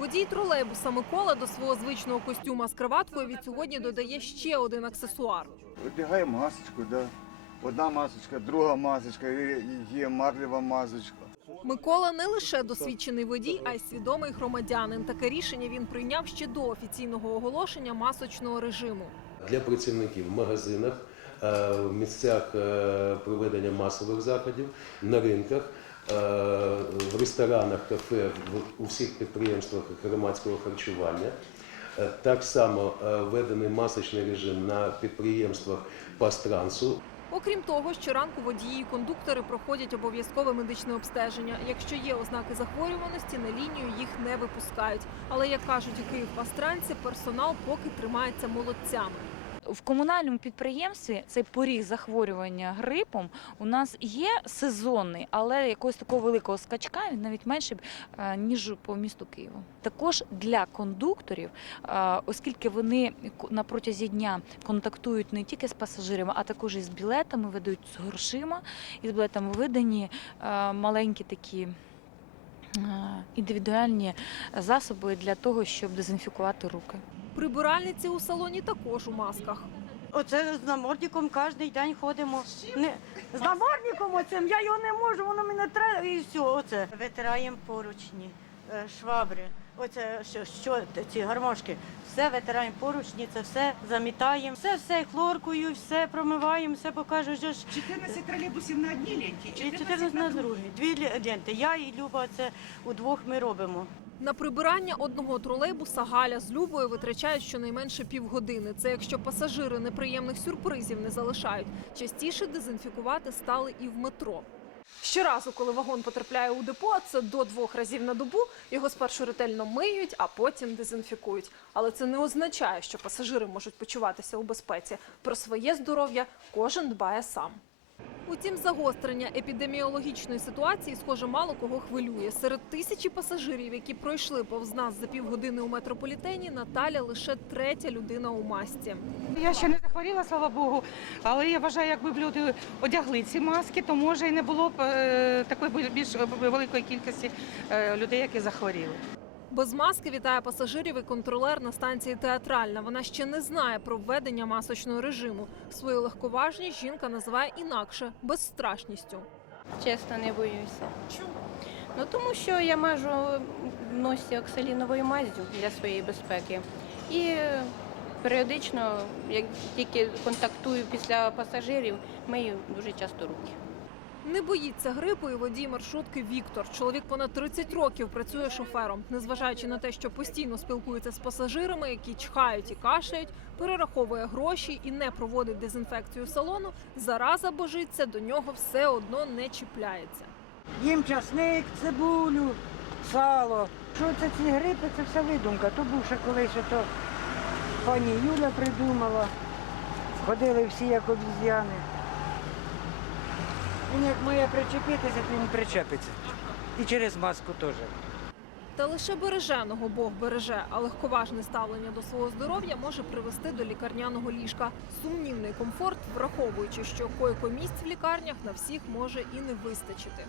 Водій тролейбуса Микола до свого звичного костюма з краваткою від сьогодні додає ще один аксесуар. Одягає масочку, да. Одна масочка, друга масочка, і є марлева масочка. Микола не лише досвідчений водій, а й свідомий громадянин. Таке рішення він прийняв ще до офіційного оголошення масочного режиму. для працівників в магазинах, е, в місцях е, проведення масових заходів, на ринках, в ресторанах, кафе, в- у всіх підприємствах громадського харчування. Е, Так само е, введений масочний режим на підприємствах пастрансу. Окрім того, щоранку водії і кондуктори проходять обов'язкове медичне обстеження. Якщо є ознаки захворюваності, на лінію їх не випускають. Але як кажуть у Київпастранці, персонал поки тримається молодцями. В комунальному підприємстві цей поріг захворювання грипом у нас є сезонний, але якогось такого великого скачка він навіть менше е, ніж по місту Києву. Також для кондукторів, е, оскільки вони на протязі дня контактують не тільки з пасажирами, а також і з білетами, видають з грошима, і з білетами видані е, маленькі такі. Індивідуальні засоби для того, щоб дезінфікувати руки. Прибиральниці у салоні також у масках. Оце з намордником кожен день ходимо. Не, з намордником оцим я його не можу, воно мене треба і все. Оце. Витираємо поручні, е, швабри, оце що, що ці гармошки. Все витираємо поручні, це все замітаємо, все, все хлоркою, все промиваємо, все покажу. Що ж 14 тролейбусів на одній ленті, і 14 на другій. Дві ленти. Я і Люба це удвох ми робимо. На прибирання одного тролейбуса Галя з Любою витрачають щонайменше півгодини. Це якщо пасажири неприємних сюрпризів не залишають. Частіше дезінфікувати стали і в метро. Щоразу, коли вагон потрапляє у депо, це до двох разів на добу, його спершу ретельно миють, а потім дезінфікують. Але це не означає, що пасажири можуть почуватися у безпеці. Про своє здоров'я кожен дбає сам. Утім, загострення епідеміологічної ситуації, схоже, мало кого хвилює. Серед тисячі пасажирів, які пройшли повз нас за півгодини у метрополітені, Наталя лише третя людина у масці. Я ще не захворіла, слава Богу. Але я вважаю, якби б люди одягли ці маски, то може і не було б е, такої більш великої кількості е, людей, які захворіли. Без маски вітає пасажирів і контролер на станції театральна. Вона ще не знає про введення масочного режиму. Свою легковажність жінка називає інакше безстрашністю. Чесно, не боюся. Чому? Ну тому що я мажу в носі оксаліновою маззю для своєї безпеки. І періодично, як тільки контактую після пасажирів, мию дуже часто руки. Не боїться грипу і водій маршрутки Віктор. Чоловік понад 30 років працює шофером. Незважаючи на те, що постійно спілкується з пасажирами, які чхають і кашляють, перераховує гроші і не проводить дезінфекцію салону, зараза божиться до нього все одно не чіпляється. Їм часник, цибулю, сало. Що це ці грипи, це все видумка. То був ще колись ото пані Юля придумала. Ходили всі як обіз'яни. Він як має причепитися, він причепиться. І через маску теж. Та лише береженого Бог береже, а легковажне ставлення до свого здоров'я може привести до лікарняного ліжка. Сумнівний комфорт, враховуючи, що койко-місць в лікарнях на всіх може і не вистачити.